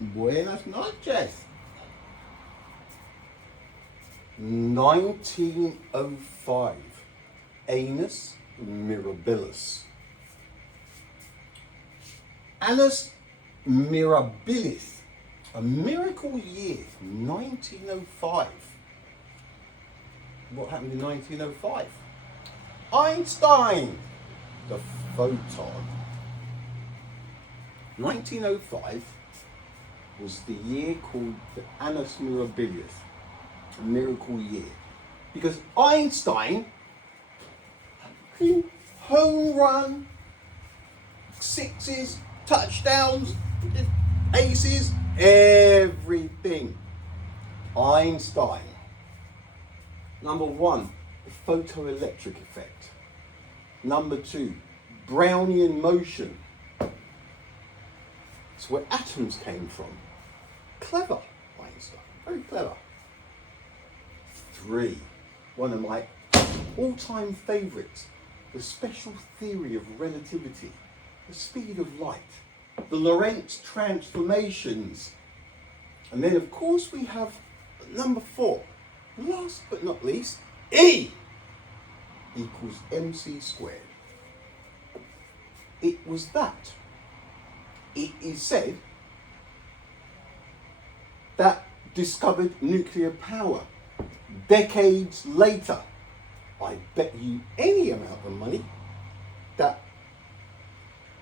Buenas noches. 1905. Annus mirabilis. Annus mirabilis. A miracle year, 1905. What happened in 1905? Einstein, the photon. 1905 was the year called the annus mirabilis, a miracle year, because Einstein, home run, sixes, touchdowns, aces, everything. Einstein. Number one, the photoelectric effect. Number two, Brownian motion. It's where atoms came from. Clever, Einstein, very clever. Three, one of my all-time favourites, the special theory of relativity, the speed of light, the Lorentz transformations. And then of course we have number four, last but not least, E equals mc squared. It was that. It is said that discovered nuclear power. Decades later, I bet you any amount of money that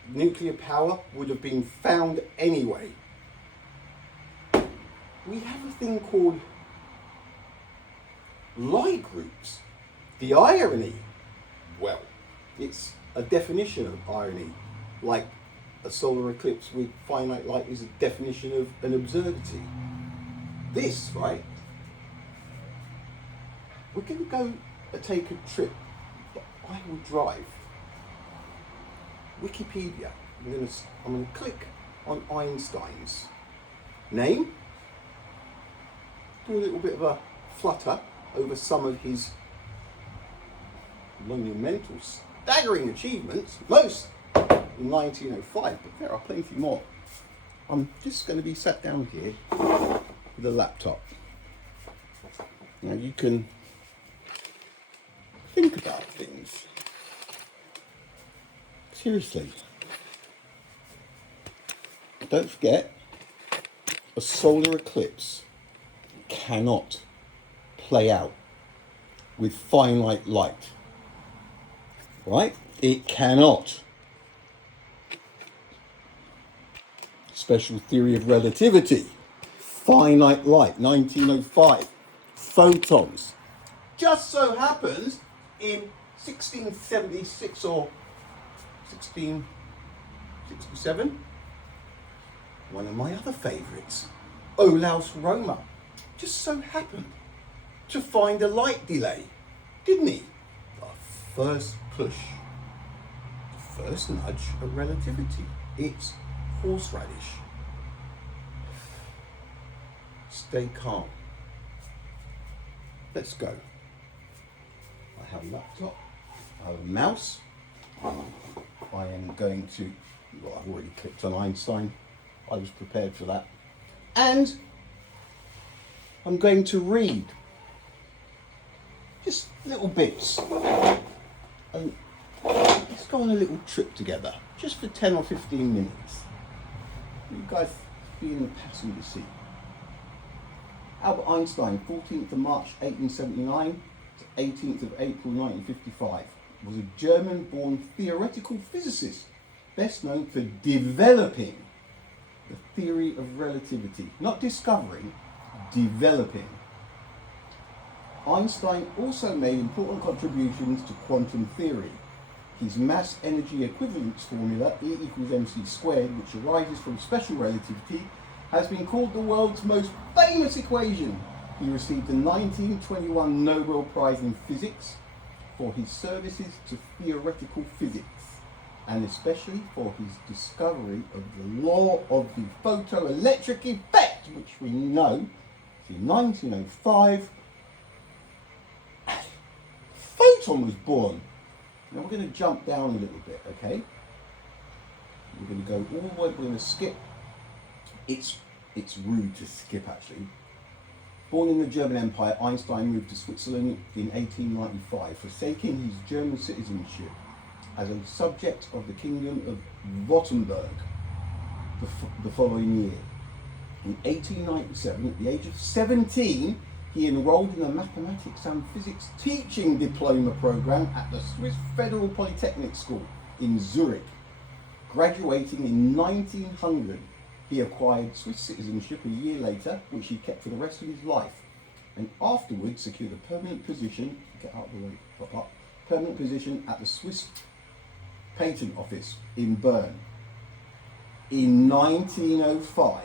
nuclear power would have been found anyway. We have a thing called Lie groups. The irony, well, it's a definition of irony, like a solar eclipse with finite light is a definition of an absurdity. This, right? We're going to go take a trip. I will drive. Wikipedia. I'm going to click on Einstein's name. Do a little bit of a flutter over some of his monumental, staggering achievements, most in 1905, but there are plenty more. I'm just going to be sat down here with a laptop. Now you can think about things. Seriously. Don't forget, a solar eclipse cannot play out with finite light. Right? It cannot. Special theory of relativity. Finite light, 1905. Photons. Just so happens in 1676 or 1667, one of my other favourites, Olaus Roma, just so happened to find a light delay, didn't he? The first push, the first nudge of relativity. It's horseradish. Stay calm. Let's go. I have a laptop, I have a mouse. I am going to, well, I've already clicked on Einstein. I was prepared for that. And I'm going to read just little bits. And let's go on a little trip together, just for 10 or 15 minutes. You guys be in the passenger seat. Albert Einstein, 14th of March 1879 to 18th of April 1955, was a German-born theoretical physicist, best known for developing the theory of relativity. Not discovering, developing. Einstein also made important contributions to quantum theory. His mass-energy equivalence formula, E equals mc squared, which arises from special relativity, has been called the world's most famous equation. He received the 1921 Nobel Prize in Physics for his services to theoretical physics, and especially for his discovery of the law of the photoelectric effect, which we know in 1905, photon was born. Now we're going to jump down a little bit, okay? We're going to go all the way, we're going to skip. It's it's rude to skip actually. Born in the German Empire, Einstein moved to Switzerland in 1895, forsaking his German citizenship as a subject of the Kingdom of Württemberg the following year. In 1897, at the age of 17, he enrolled in a mathematics and physics teaching diploma program at the Swiss Federal Polytechnic School in Zurich. Graduating in 1900, he acquired Swiss citizenship a year later, which he kept for the rest of his life, and afterwards secured a permanent position, permanent position at the Swiss Patent Office in Bern. In 1905,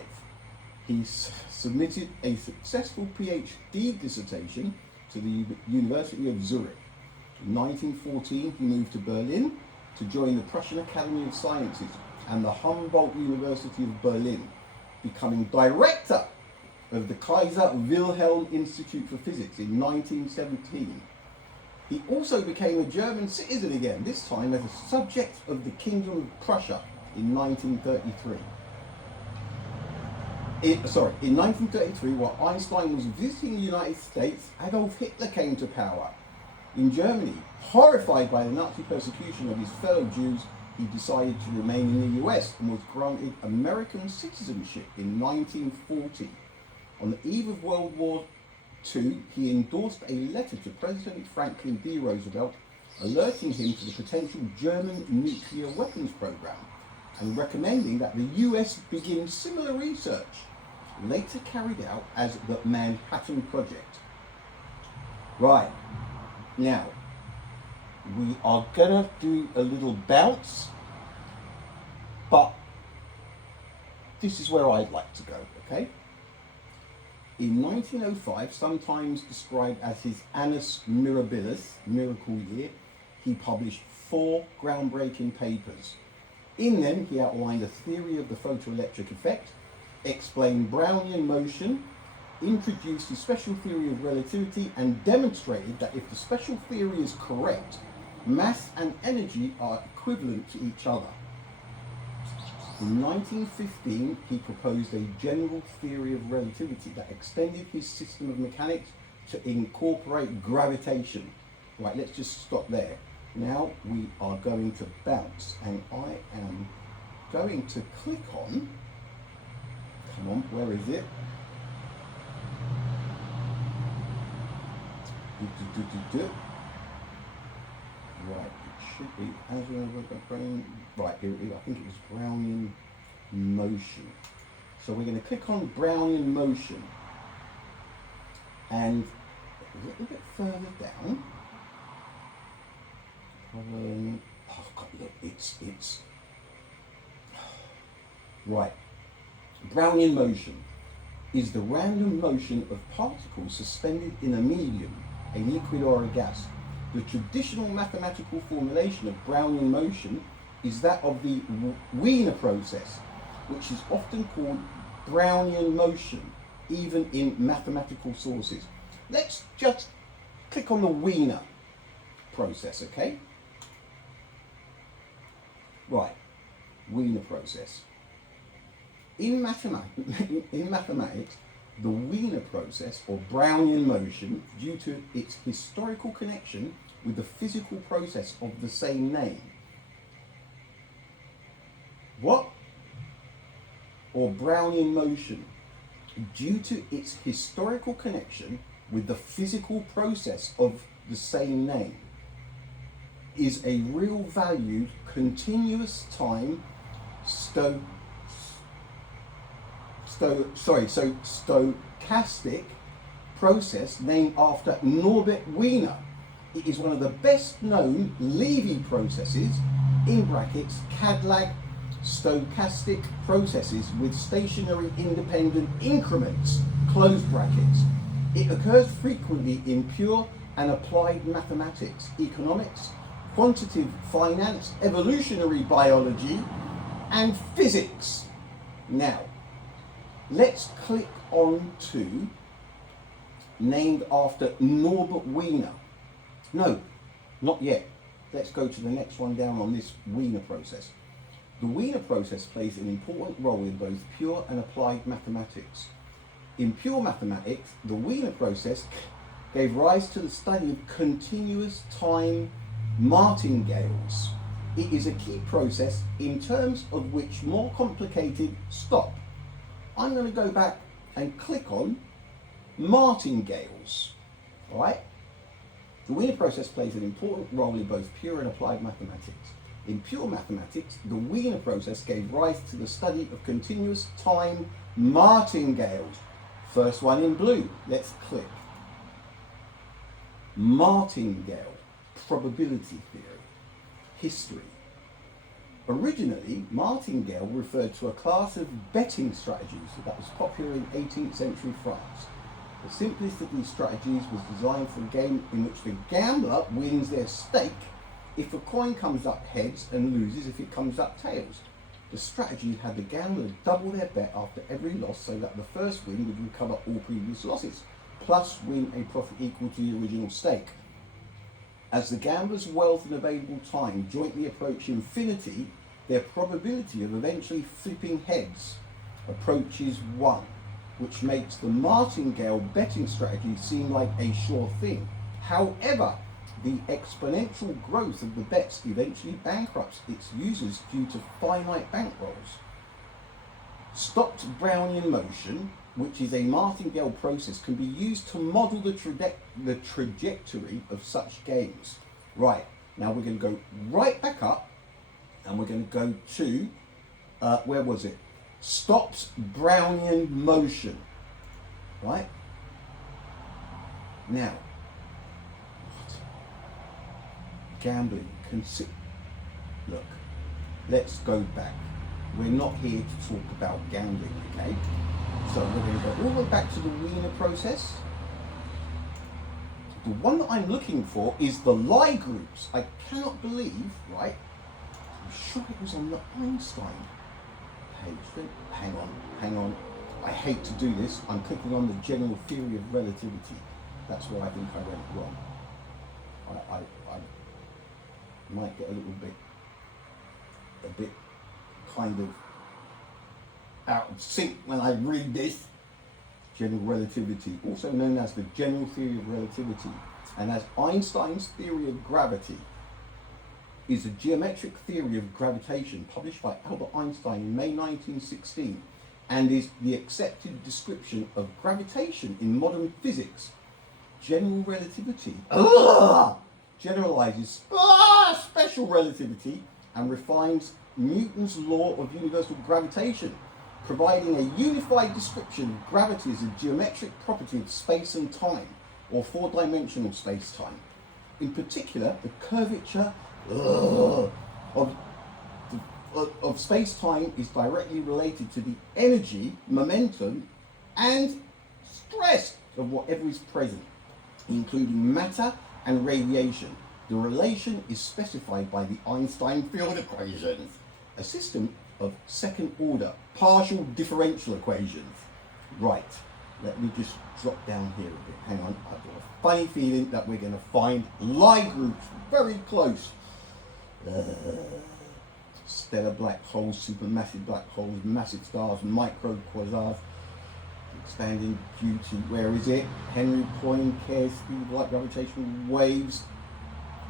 he submitted a successful PhD dissertation to the University of Zurich. In 1914, he moved to Berlin to join the Prussian Academy of Sciences and the Humboldt University of Berlin, becoming director of the Kaiser Wilhelm Institute for Physics in 1917. He also became a German citizen again, this time as a subject of the Kingdom of Prussia in 1933. In 1933, while Einstein was visiting the United States, Adolf Hitler came to power. In Germany, horrified by the Nazi persecution of his fellow Jews, he decided to remain in the US and was granted American citizenship in 1940. On the eve of World War II, he endorsed a letter to President Franklin D. Roosevelt alerting him to the potential German nuclear weapons program and recommending that the US begin similar research, later carried out as the Manhattan Project. Right, now, we are gonna do a little bounce, but this is where I'd like to go, okay? In 1905, sometimes described as his annus mirabilis, miracle year, he published 4 groundbreaking papers. In them, he outlined a theory of the photoelectric effect, explained Brownian motion, introduced the special theory of relativity, and demonstrated that if the special theory is correct, mass and energy are equivalent to each other. In 1915, he proposed a general theory of relativity that extended his system of mechanics to incorporate gravitation. Right, let's just stop there. Now we are going to bounce, and I am going to click on, come on, where is it? Right, it should be as a brain. Right, here it is. I think it was Brownian motion. So we're going to click on Brownian motion, and a little bit further down. Oh God, look, it's right. Brownian motion is the random motion of particles suspended in a medium, a liquid or a gas. The traditional mathematical formulation of Brownian motion is that of the Wiener process, which is often called Brownian motion, even in mathematical sources. Let's just click on the Wiener process, okay? Right, Wiener process. In mathematics, the Wiener process, or Brownian motion, due to its historical connection with the physical process of the same name. What? Or Brownian motion, due to its historical connection with the physical process of the same name, is a real valued continuous time stochastic process named after Norbert Wiener. It is one of the best known Levy processes, in brackets, Cadlag stochastic processes with stationary independent increments, close brackets. It occurs frequently in pure and applied mathematics, economics, quantitative finance, evolutionary biology, and physics. Now, let's click on to named after Norbert Wiener. No, not yet. Let's go to the next one down on this Wiener process. The Wiener process plays an important role in both pure and applied mathematics. In pure mathematics, the Wiener process gave rise to the study of continuous time martingales. It is a key process in terms of which more complicated stop. I'm going to go back and click on martingales. All right? The Wiener process plays an important role in both pure and applied mathematics. In pure mathematics, the Wiener process gave rise to the study of continuous time martingales. First one in blue. Let's click. Martingale, probability theory, history. Originally, martingale referred to a class of betting strategies that was popular in 18th century France. The simplest of these strategies was designed for a game in which the gambler wins their stake if a coin comes up heads and loses if it comes up tails. The strategy had the gambler double their bet after every loss so that the first win would recover all previous losses, plus win a profit equal to the original stake. As the gambler's wealth and available time jointly approach infinity, their probability of eventually flipping heads approaches 1, which makes the martingale betting strategy seem like a sure thing. However, the exponential growth of the bets eventually bankrupts its users due to finite bankrolls. Stopped Brownian motion, which is a martingale process, can be used to model the trajectory of such games. Right, now we're going to go right back up and we're going to go to, where was it? Stopped Brownian motion. Right? Now, gambling, look, let's go back. We're not here to talk about gambling, okay? So we're going to go all the way back to the Wiener process. The one that I'm looking for is the Lie groups. I cannot believe, right? I'm sure it was on the Einstein page. Hang on. I hate to do this. I'm clicking on the general theory of relativity. That's where I think I went wrong. I might get a bit kind of out of sync when I read this. General relativity, also known as the general theory of relativity, and as Einstein's theory of gravity, is a geometric theory of gravitation published by Albert Einstein in May 1916, and is the accepted description of gravitation in modern physics. General relativity generalizes special relativity and refines Newton's law of universal gravitation, providing a unified description of gravity as a geometric property of space and time, or four-dimensional space-time. In particular, the curvature of space-time is directly related to the energy, momentum, and stress of whatever is present, including matter and radiation. The relation is specified by the Einstein field equations, a system of second-order partial differential equations. Right, let me just drop down here a bit. Hang on, I've got a funny feeling that we're going to find Lie groups very close. Stellar black holes, supermassive black holes, massive stars, micro quasars, expanding duty. Where is it? Henry Poincare's speed of light, gravitational waves,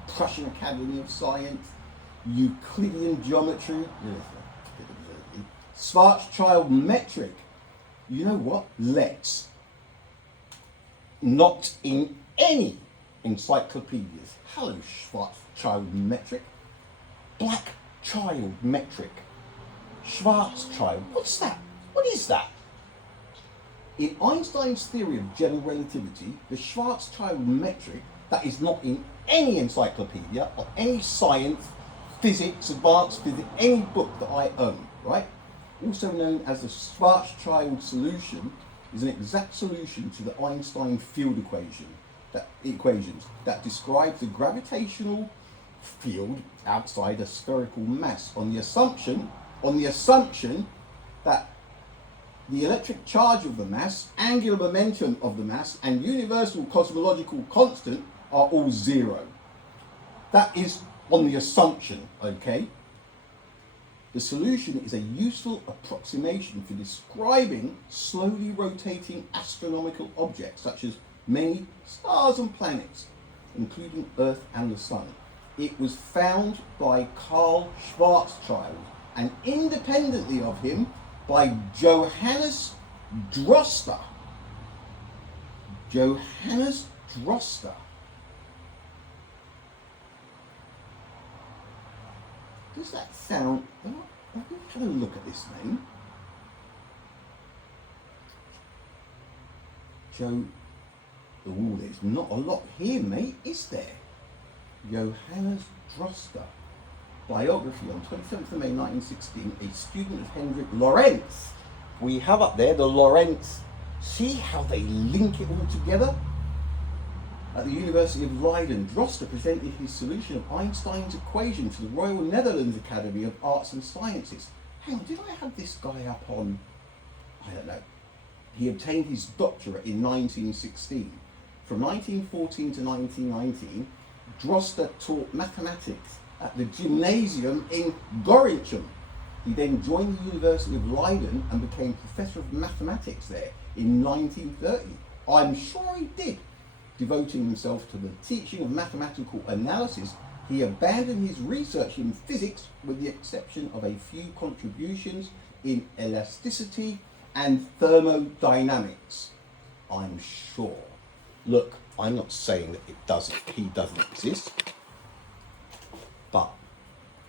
Prussian Academy of Science, Euclidean geometry, Schwarzschild metric. You know what? Let's. Not in any encyclopedias. Hello, Schwarzschild metric. Black child metric. Schwarzschild. What's that? What is that? In Einstein's theory of general relativity, the Schwarzschild metric, that is not in any encyclopedia of any science, physics, advanced physics, any book that I own, right? Also known as the Schwarzschild solution, is an exact solution to the Einstein field equations that describes the gravitational field outside a spherical mass on the assumption that the electric charge of the mass, angular momentum of the mass, and universal cosmological constant are all zero. That is on the assumption, okay? The solution is a useful approximation for describing slowly rotating astronomical objects, such as many stars and planets, including Earth and the Sun. It was found by Karl Schwarzschild and independently of him by Johannes Droster. Johannes Droster. Does that sound... Let me have a look at this name. Oh, there's not a lot here, mate, is there? Johannes Droster. Biography on 27th of May 1916, a student of Hendrik Lorentz. We have up there the Lorentz. See how they link it all together? At the University of Leiden, Droster presented his solution of Einstein's equation to the Royal Netherlands Academy of Arts and Sciences. Hang on, did I have this guy up on... I don't know. He obtained his doctorate in 1916. From 1914 to 1919, Droster taught mathematics at the gymnasium in Gorinchem. He then joined the University of Leiden and became professor of mathematics there in 1930. I'm sure he did. Devoting himself to the teaching of mathematical analysis, he abandoned his research in physics with the exception of a few contributions in elasticity and thermodynamics. I'm sure. Look, I'm not saying that he doesn't exist, but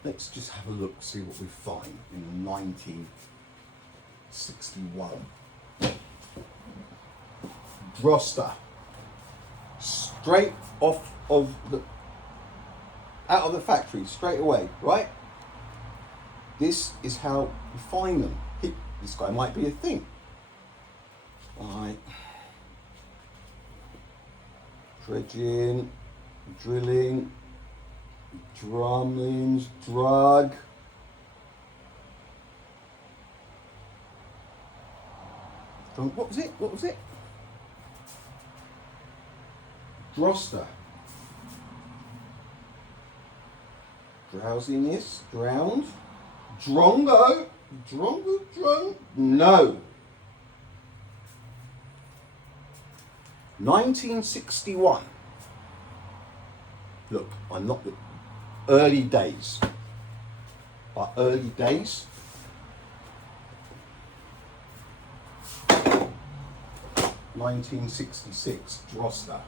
let's just have a look, see what we find in 1961. Droster. Straight off of out of the factory, straight away, right? This is how you find them. This guy might be a thing. Right. Dredging, drilling, drumlins, drug. What was it? What was it? Droster. Drowsiness, drowned. Drongo. Drongo, drone. No. 1961. Look, I'm not the early days. Our early days. 1966, Droster.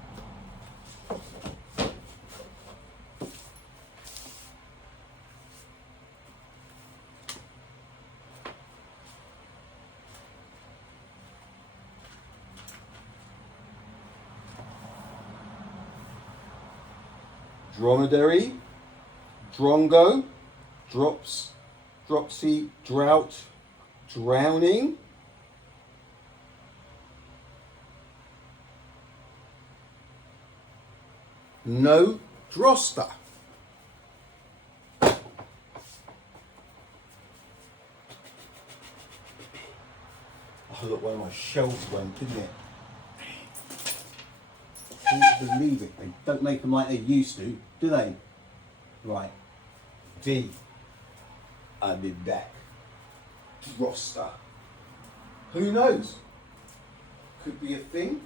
Dromedary, drongo, drops, dropsy, drought, drowning. No Droster. Oh, look, one of my shelves went, didn't it? Can't believe it. They don't make them like they used to, do they? Right. D. I did that. Droster. Who knows? Could be a thing.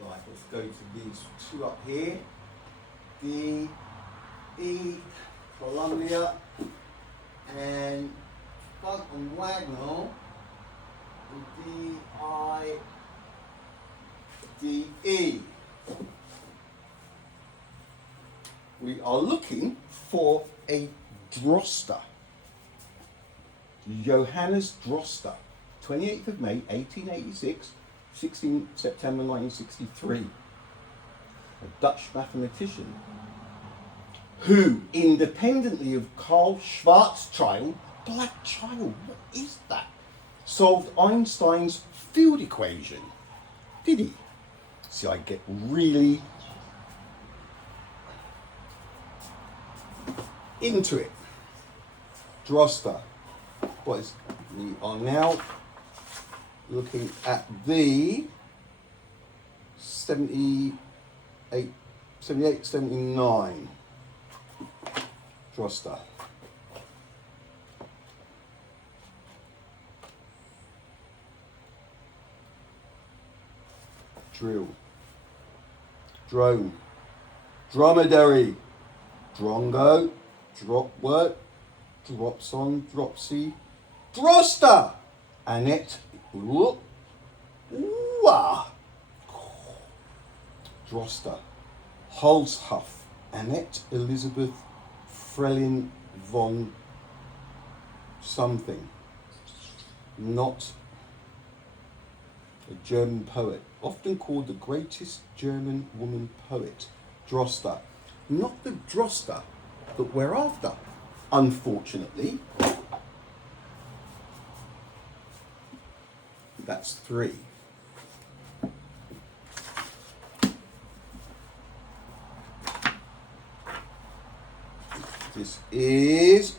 Right, let's go to these two up here. D, E, Columbia, and Funk and Wagnall. D, I, D, E. We are looking for a Droster. Johannes Droster, 28th of May, 1886. 16 September 1963, a Dutch mathematician who, independently of Karl Schwarzschild, Black Child, what is that? Solved Einstein's field equation. Did he? See, I get really into it. Droster. We are now looking at the 78, 79 Droster. drill. Drone, dromedary, drongo, dropwort, dropson, dropsy, droster, annette, droster, Holzhuff, Annette Elizabeth Frelin von something, not a German poet, often called the greatest German woman poet, Droster. Not the Droster that we're after, unfortunately. That's 3. This is,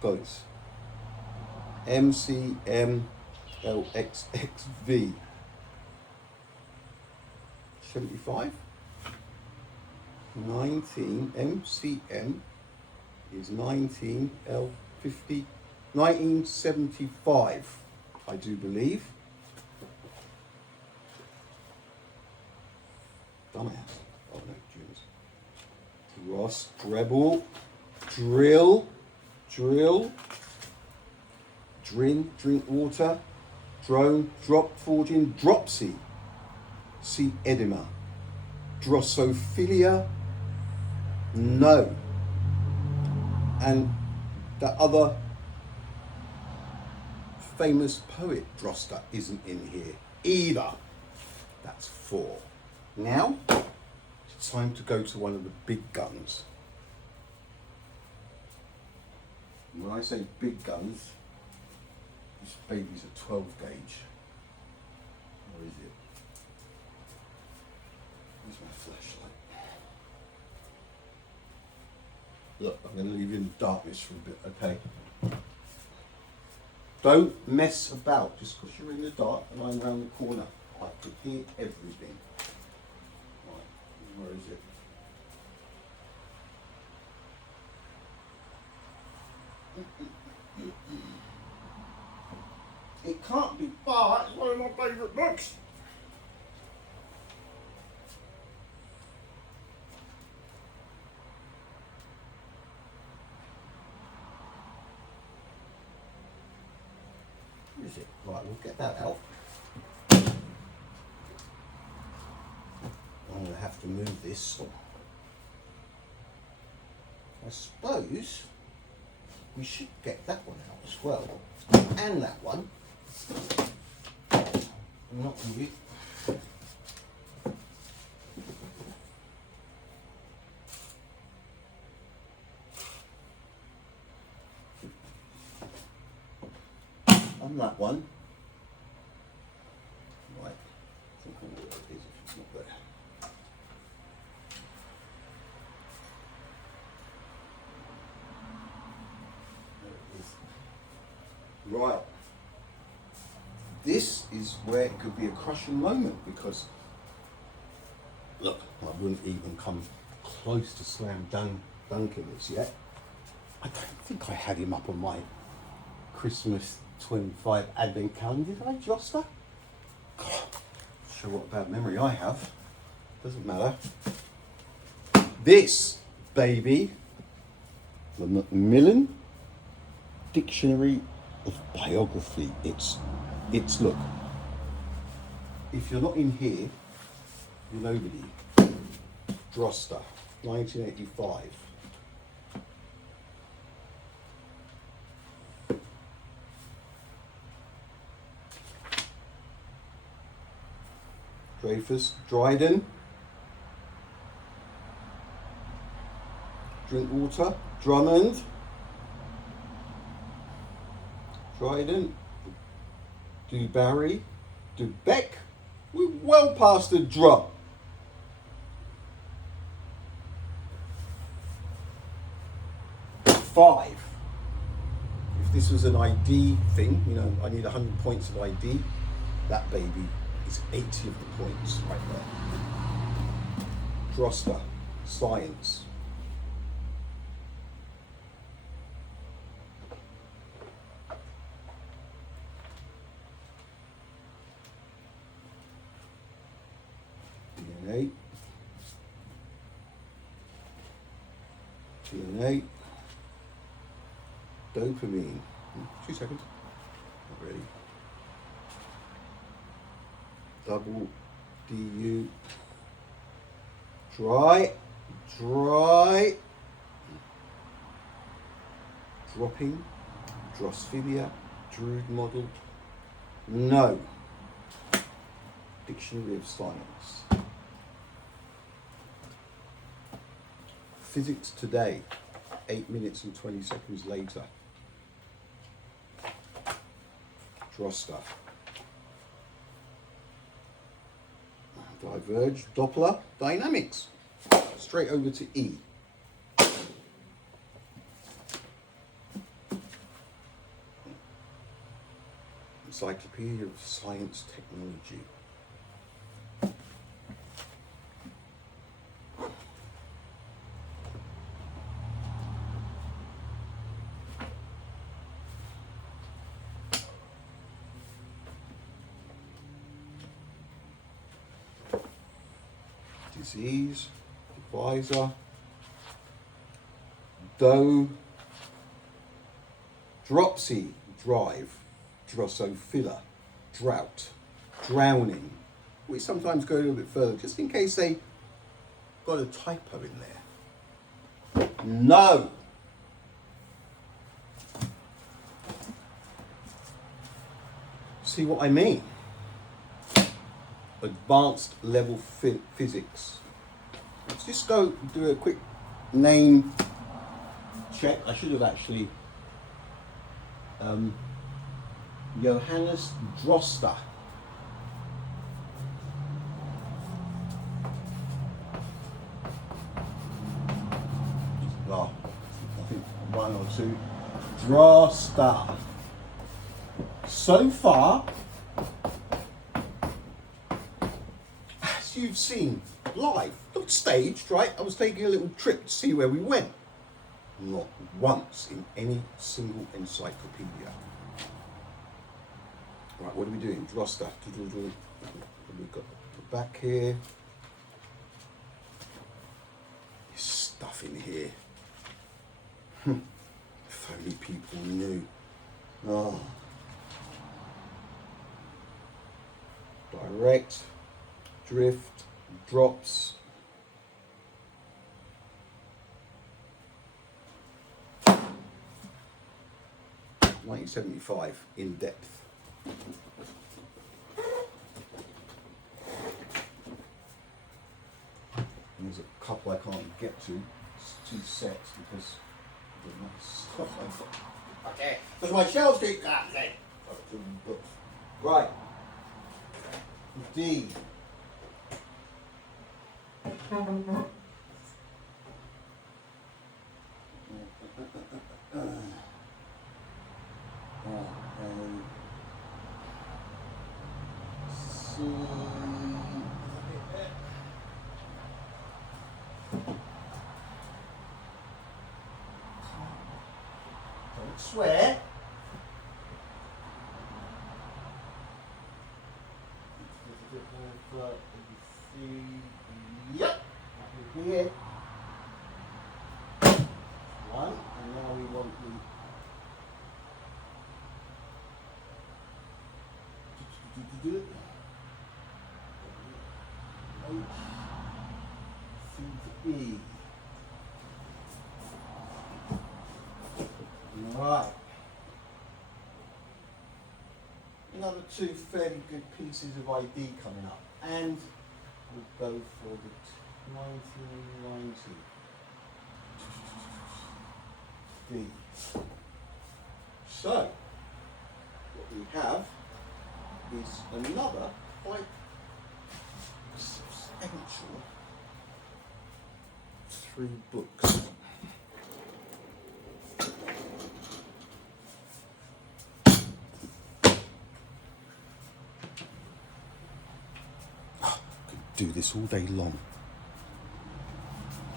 guys, MCMLXXV 75. 19 MCM is 19L50 1975, I do believe. Dumbass. Oh no, Junes. Ross, Drebble, Drill, Drin, Drink Water, Drone, Drop, Forging, Dropsy, C. Edema, Drossophilia, no. And the other famous poet, Droster, isn't in here either. That's 4. Now, it's time to go to one of the big guns. When I say big guns, this baby's a 12 gauge. Where is it? Where's my flashlight? Look, I'm going to leave you in the darkness for a bit, okay? Don't mess about just because you're in the dark and I'm around the corner. I can hear everything. Right, where is it? It can't be far. It's one of my favourite books. Where is it? Right, we'll get that out. I'm going to have to move this. I suppose we should get that one out as well. And that one. Not you. And that one. Right. I think I know where it is if it's not there. There it is. Right. This is where it could be a crushing moment because, look, I wouldn't even come close to dunking this yet. I don't think I had him up on my Christmas 25 advent calendar, did I, Joster? God, sure what a bad memory I have. Doesn't matter. This, baby, the Macmillan Dictionary of Biography. It's look, if you're not in here, you're nobody. Droster, 1985. Dreyfus, Dryden, Drinkwater, Drummond, Dryden, Du Barry, Du Beck. We're well past the drop. Five. If this was an ID thing, you know, I need 100 points of ID. That baby is 80 of the points right there. Droster, science. DNA, dopamine. 2 seconds. Not ready. Double DU. Dry. Dropping. Drosophila. Drude model. No. Dictionary of Science. Physics Today. 8 minutes and 20 seconds later. Drosta. Diverge, Doppler, dynamics. Straight over to E. Encyclopedia of Science Technology. Disease, divisor, dough, dropsy, drive, Drosophila, drought, drowning. We sometimes go a little bit further just in case they got a typo in there. No. See what I mean? Advanced level physics. Let's just go do a quick name check. I should have actually Johannes Drosta. Well, I think 1 or 2. Drosta. So far, as you've seen live, not staged, right? I was taking a little trip to see where we went. Not once in any single encyclopedia. Right, what are we doing? Drosta. We've got the back here. There's stuff in here. If only people knew. Oh. Direct, drift, drops. (1975) in depth. There's a couple I can't get to. It's 2 sets because of the stuff I've got. Okay, because my shelves keep that thing. Right. D. Don't swear. Yep. Here. 1, and now we want the E. Right. Another 2 fairly good pieces of ID coming up, and we'll go for the 1990 D. So, what we have is another quite substantial 3 books. Could do this all day long.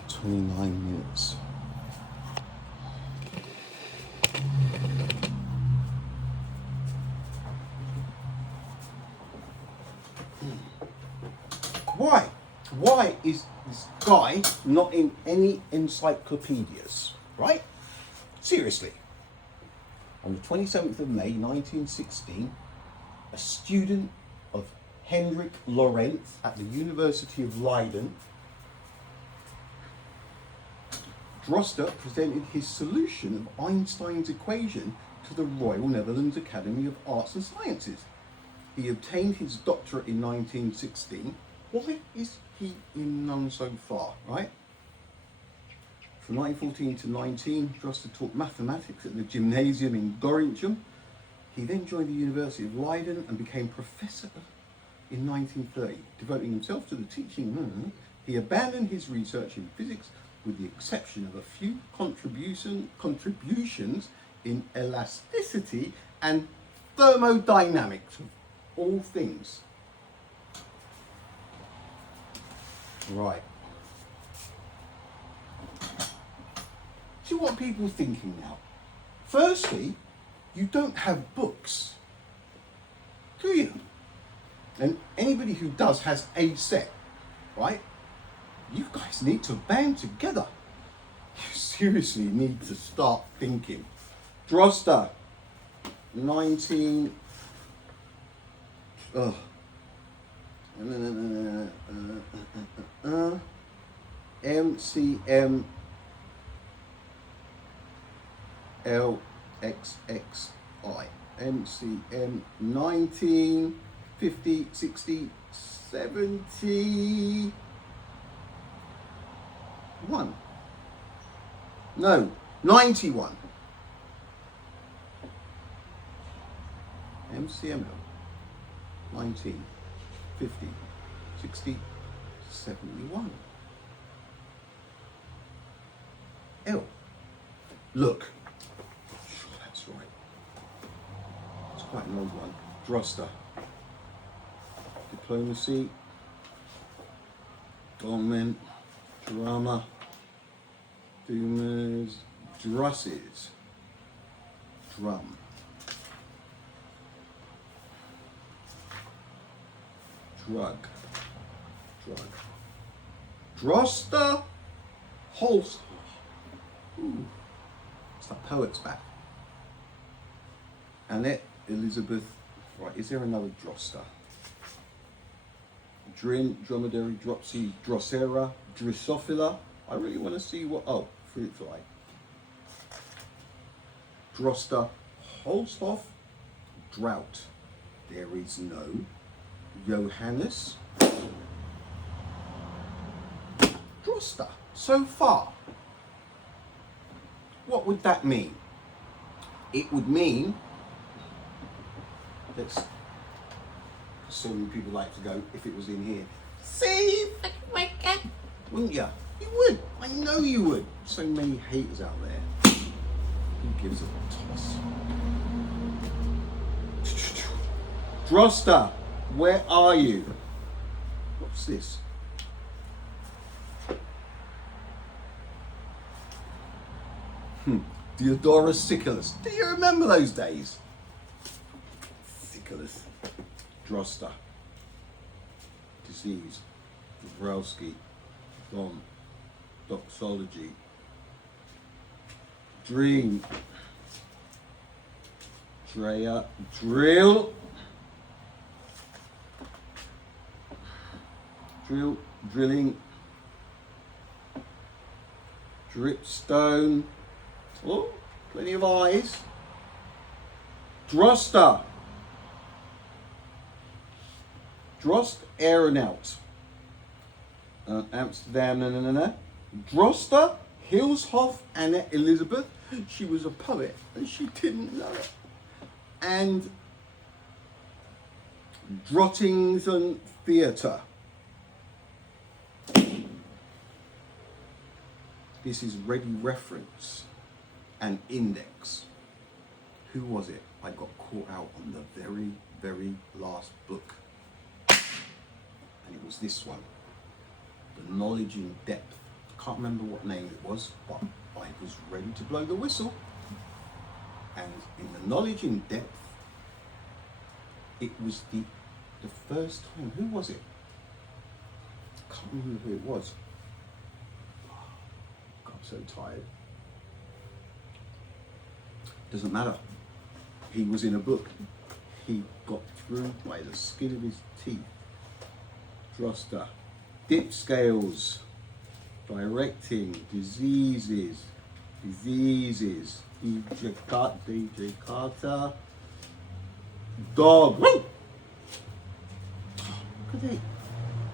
29 minutes. Why is this guy not in any encyclopedias, right? Seriously. On the 27th of May 1916, a student of Hendrik Lorentz at the University of Leiden, Droste presented his solution of Einstein's equation to the Royal Netherlands Academy of Arts and Sciences. He obtained his doctorate in 1916. Why is he in none so far, right? From 1914 to 19, Droste taught mathematics at the gymnasium in Gorinchem. He then joined the University of Leiden and became professor in 1930. Devoting himself to the teaching, he abandoned his research in physics with the exception of a few contributions in elasticity and thermodynamics, of all things. Right. See what people are thinking now. Firstly, you don't have books, do you? And anybody who does has a set, right? You guys need to band together. You seriously need to start thinking. Droste, 19... MCM LXXI. MCM 1950, 60, 70... One. No, 91. MCML 19, 50, 60, 71. L. Look. Sure, that's right. It's quite an old one. Droste. Diplomacy. Government. Drama. Doomers. Drusses. Drum. Drug. Droste. Holst. Ooh. It's the poet's back. Annette Elizabeth. Right, is there another Droste? Drin, dromedary, dropsy, Drosera, Drosophila. I really want to see what. Oh, fruit fly. Droste, Holsthoff, drought. There is no Johannes. Droste. So far. What would that mean? It would mean, let's, so many people like to go, if it was in here, see, wouldn't you? You would. I know you would. So many haters out there. Who gives a toss? Droste, where are you? What's this? Diodorus Siculus. Do you remember those days? Siculus. Droste. Disease. Dabrowski. Dom. Doxology. Dream. Drea. Drill. Drill. Drilling. Dripstone. Oh, plenty of eyes. Droste. Drost Aeronaut. Amsterdam, Droste, Hilshoff, Annette Elizabeth. She was a poet and she didn't know it. And Drottington Theatre. This is ready reference and index. Who was it? I got caught out on the very, very last book. And it was this one. The Knowledge in Depth. Can't remember what name it was, but I was ready to blow the whistle. And in the Knowledge in Depth, it was the first time. Who was it? Can't remember who it was. so tired. Doesn't matter. He was in a book. He got through by the skin of his teeth. Drosta. Dip scales. Directing. Diseases. DJ Carter. Dog. Woo! Look at it.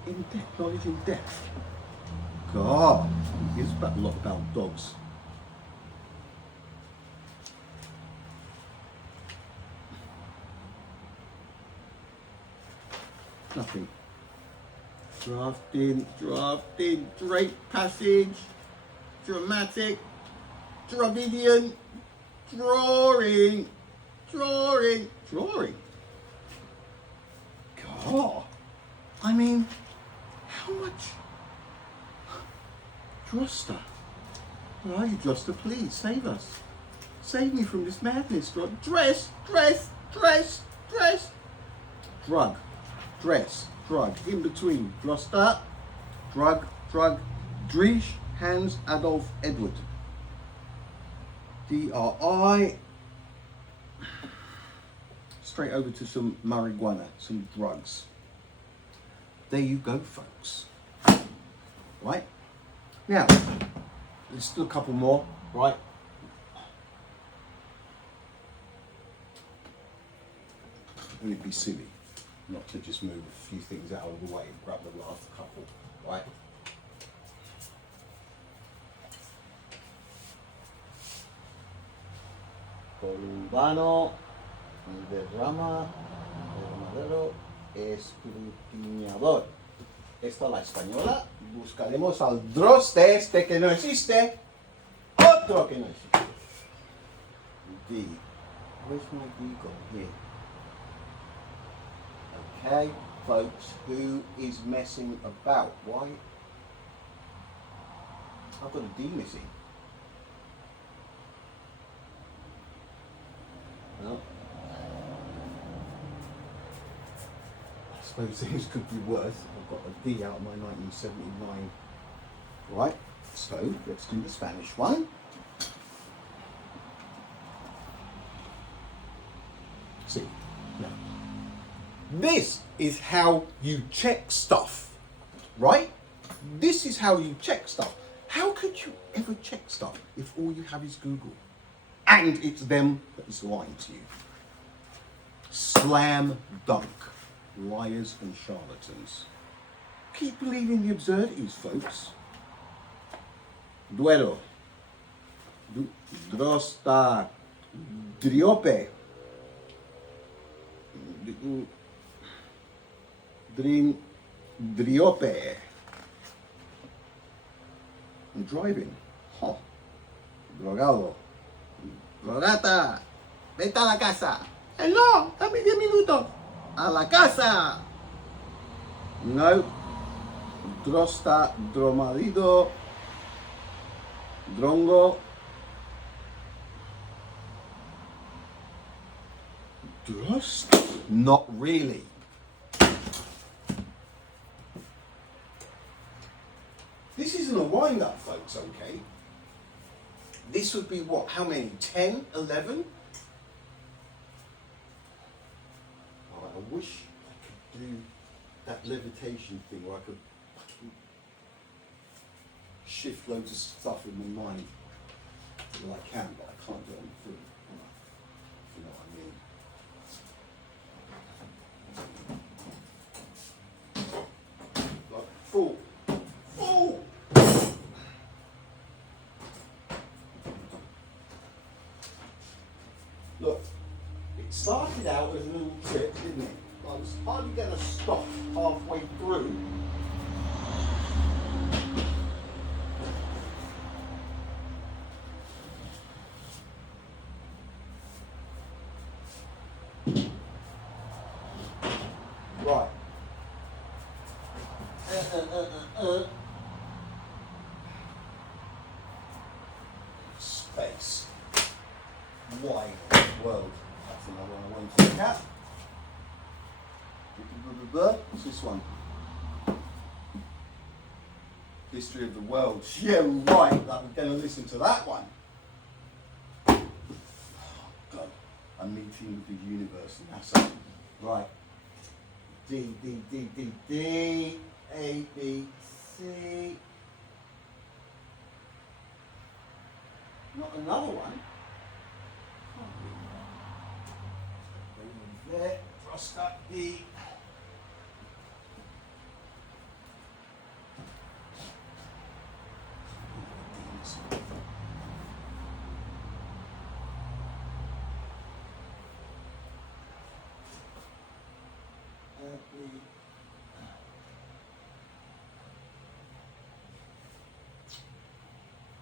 In depth, knowledge in depth. God, he gives a lot about dogs. Nothing. Drafting, Drake passage, dramatic, Dravidian, drawing. God, I mean, how much? Drosta, where are you, Drosta? Please save us. Save me from this madness. Dress. Drug, dress, drug. In between. Drosta, drug. Drish, Hans Adolf Edward. DRI. Straight over to some marijuana, some drugs. There you go, folks. Right? Now, let's do a couple more, right? Wouldn't it be silly not to just move a few things out of the way and grab the last couple, right? Columbano, derrama, verdadero, escrutinador. Esta la española. Buscaremos al droste este que no existe. Otro que no existe. D. Where's my D gone? Here. Okay, folks, who is messing about? Why? I've got a D missing. No. I suppose things could be worse. I've got a D out of my 1979. Right, so let's do the Spanish one. See, now, this is how you check stuff, right? This is how you check stuff. How could you ever check stuff if all you have is Google? And it's them that is lying to you. Slam dunk. Liars and charlatans. Keep believing the absurdities, folks. Duero. Drosta. Driope. Driope. Driving. Huh. Drogado. Drogata. Vete a la casa. No, dame 10 minutos. A la casa. No. Drosta, dromadido, drongo. Drost? Not really. This isn't a wind-up, folks, okay? This would be what? How many? 10? 11? Oh, I wish I could do that levitation thing where I could shift loads of stuff in my mind. Well, I can, but I can't do it on the foot. If you know what I mean. Like, full. Look, it started out as a little trip, didn't it? I was hardly going to stop halfway through. Right. Space. Wide world. That's another one I want to look at. What's this one? History of the world. Yeah, right. Like, we're going to listen to that one. Oh, God. A meeting with the universe. NASA. Right. D, D, D, D, D, A, B, C. Not another one. There. Cross that D.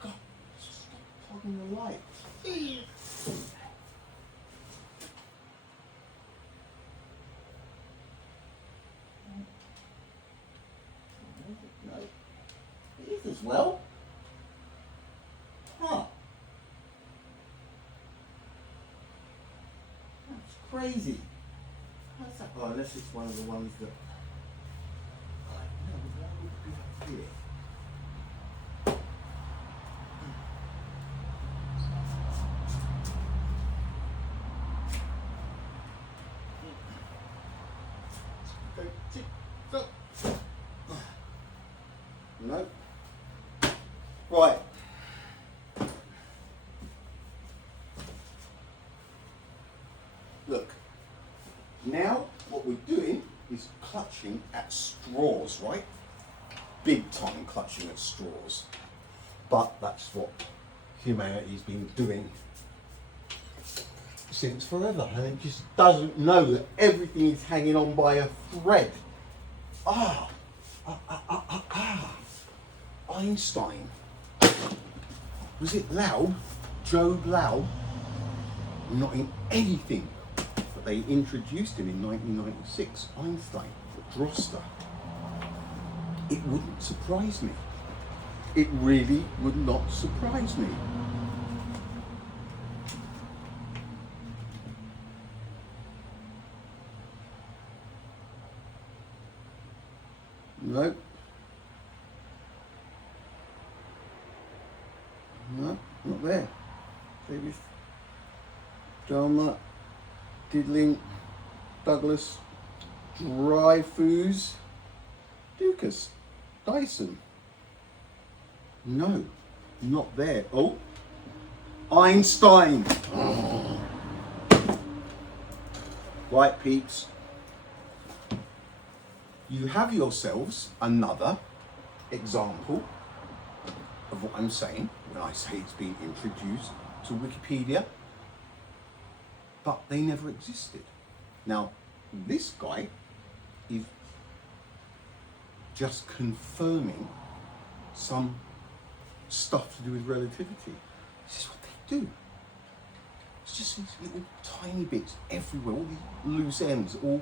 God, stop plugging the light. No, it is as well. Huh. That's crazy. How's that? Oh, unless it's one of the ones that. No, why would it be up here? Go, tick, go. No. Right. Look. Now, what we're doing is clutching at straws, right? Big time clutching at straws. But that's what humanity's been doing since forever. And it just doesn't know that everything is hanging on by a thread. Einstein. Was it Lau? Job Lau? Not in anything. But they introduced him in 1996. Einstein. Droster. It wouldn't surprise me. It really would not surprise me. No. No, not there. Davis, Dharma, Diddling, Douglas, Dreyfus, Dukas, Dyson. No, not there. Oh, Einstein. Oh. Right, peeps. You have yourselves another example of what I'm saying when I say it's been introduced to Wikipedia, but they never existed. Now, this guy is just confirming some stuff to do with relativity. This is what they do. It's just these little tiny bits everywhere, all these loose ends all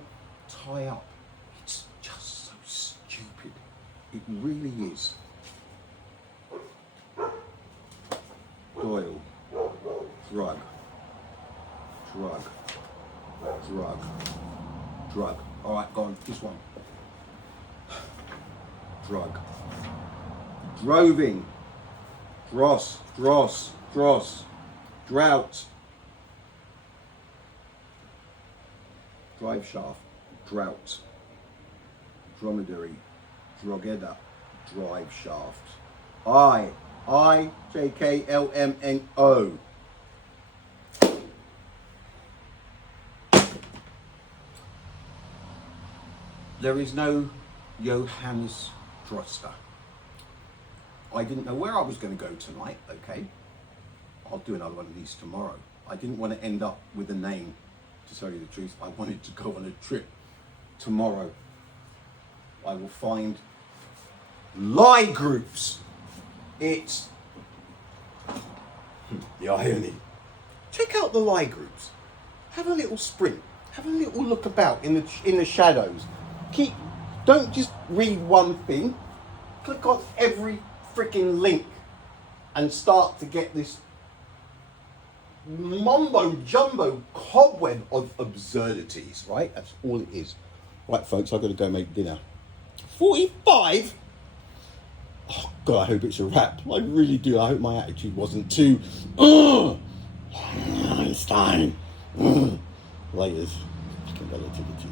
tie up. It's just so stupid. It really is. Doyle, drug, drug, drug, drug. All right, go on, this one. Drug. Droving, dross, dross, dross, drought. Drive shaft, drought. Dromedary, drogeda, drive shaft. I-J-K-L-M-N-O. There is no Johannes Droster. I didn't know where I was going to go tonight, okay? I'll do another one of these tomorrow. I didn't want to end up with a name, to tell you the truth. I wanted to go on a trip tomorrow. I will find lie groups. It's the irony. Check out the lie groups. Have a little sprint. Have a little look about in the shadows. Don't just read one thing. Click on every freaking link and start to get this mumbo jumbo cobweb of absurdities, right? That's all it is. Right, folks, I've got to go make dinner. 45? Oh, God, I hope it's a wrap. I really do. I hope my attitude wasn't too Einstein. Laters. Relativity.